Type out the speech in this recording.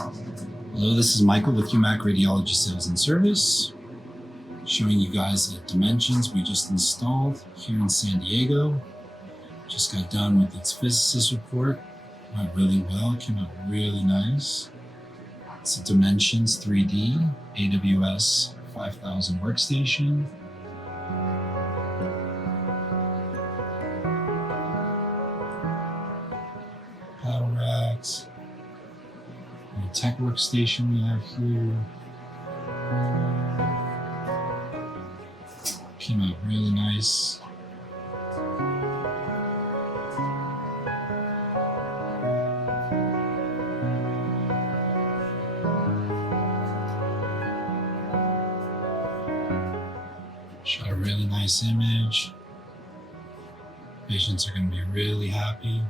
Hello, this is Michael with UMAC Radiology Sales and Service, showing you guys the Dimensions we just installed here in San Diego. Just got done with its physicist report. Went really well, came out really nice. It's a Dimensions 3D AWS 5000 workstation. Paddle racks. And a tech workstation we have here. Came out really nice. Shot a really nice image. Patients are going to be really happy.